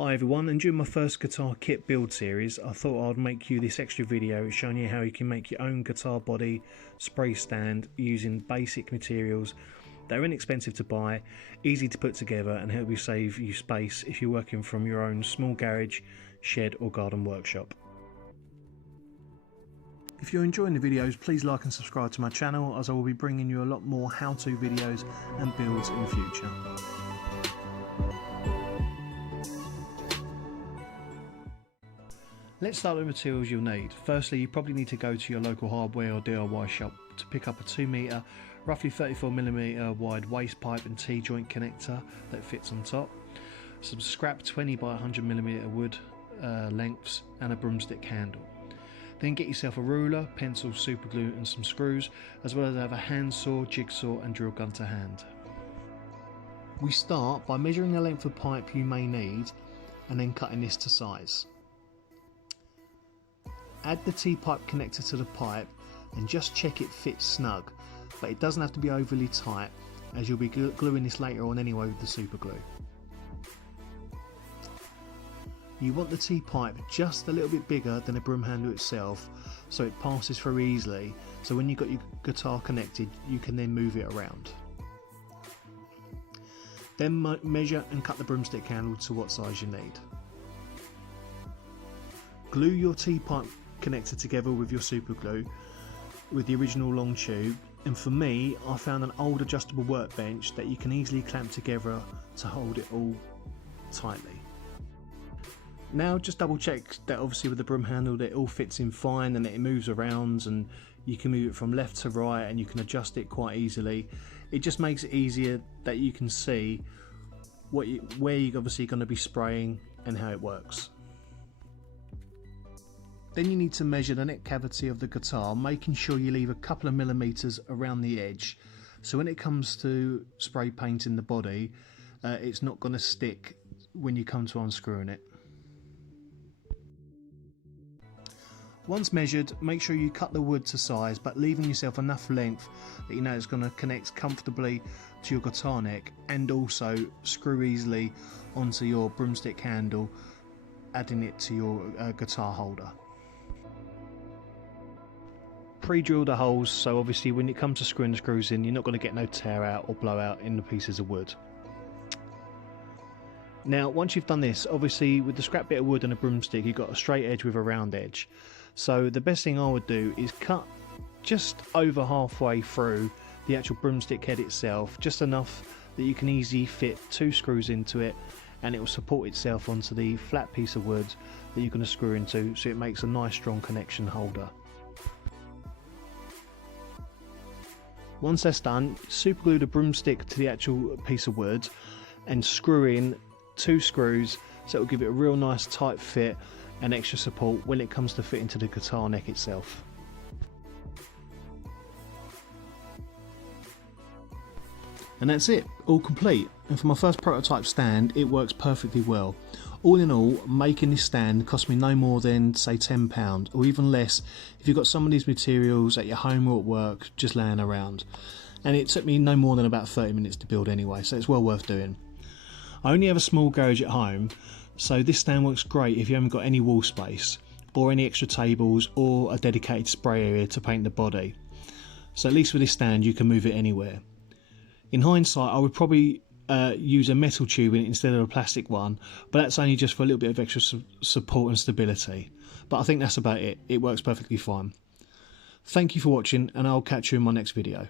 Hi everyone, and during my first guitar kit build series I thought I'd make you this extra video showing you how you can make your own guitar body spray stand using basic materials that are inexpensive to buy, easy to put together and help you save you space if you're working from your own small garage, shed or garden workshop. If you're enjoying the videos, please like and subscribe to my channel, as I will be bringing you a lot more how-to videos and builds in the future. Let's start with the materials you'll need. Firstly, you probably need to go to your local hardware or DIY shop to pick up a 2 metre, roughly 34mm wide waste pipe and T-joint connector that fits on top, some scrap 20 by 100mm wood lengths and a broomstick handle. Then get yourself a ruler, pencil, super glue and some screws, as well as have a handsaw, jigsaw and drill gun to hand. We start by measuring the length of pipe you may need and then cutting this to size. Add the T-pipe connector to the pipe and just check it fits snug, but it doesn't have to be overly tight, as you'll be gluing this later on anyway with the super glue. You want the T-pipe just a little bit bigger than the broom handle itself so it passes through easily, so when you've got your guitar connected you can then move it around. Then measure and cut the broomstick handle to what size you need. Glue your T-pipe connector together with your super glue with the original long tube, and for me I found an old adjustable workbench that you can easily clamp together to hold it all tightly. Now just double check that obviously with the broom handle that it all fits in fine and that it moves around and you can move it from left to right and you can adjust it quite easily. It just makes it easier that you can see where you're obviously going to be spraying and how it works. Then you need to measure the neck cavity of the guitar, making sure you leave a couple of millimeters around the edge, so when it comes to spray painting the body, it's not going to stick when you come to unscrewing it. Once measured, make sure you cut the wood to size, but leaving yourself enough length that you know it's going to connect comfortably to your guitar neck and also screw easily onto your broomstick handle, adding it to your guitar holder. Pre-drill the holes, so obviously when it comes to screwing the screws in you're not going to get no tear out or blowout in the pieces of wood. Now once you've done this, obviously with the scrap bit of wood and a broomstick you've got a straight edge with a round edge, so the best thing I would do is cut just over halfway through the actual broomstick head itself, just enough that you can easily fit 2 screws into it and it will support itself onto the flat piece of wood that you're going to screw into, so it makes a nice strong connection holder. Once that's done, super glue the broomstick to the actual piece of wood and screw in 2 screws, so it will give it a real nice tight fit and extra support when it comes to fitting to the guitar neck itself. And that's it, all complete. And for my first prototype stand it works perfectly well. All in all, making this stand cost me no more than say £10 or even less if you've got some of these materials at your home or at work just laying around. And it took me no more than about 30 minutes to build anyway, so it's well worth doing. I only have a small garage at home, so this stand works great if you haven't got any wall space or any extra tables or a dedicated spray area to paint the body. So at least with this stand you can move it anywhere. In hindsight I would probably use a metal tube in it instead of a plastic one, but that's only just for a little bit of extra support and stability. But I think that's about it. It works perfectly fine. Thank you for watching and I'll catch you in my next video.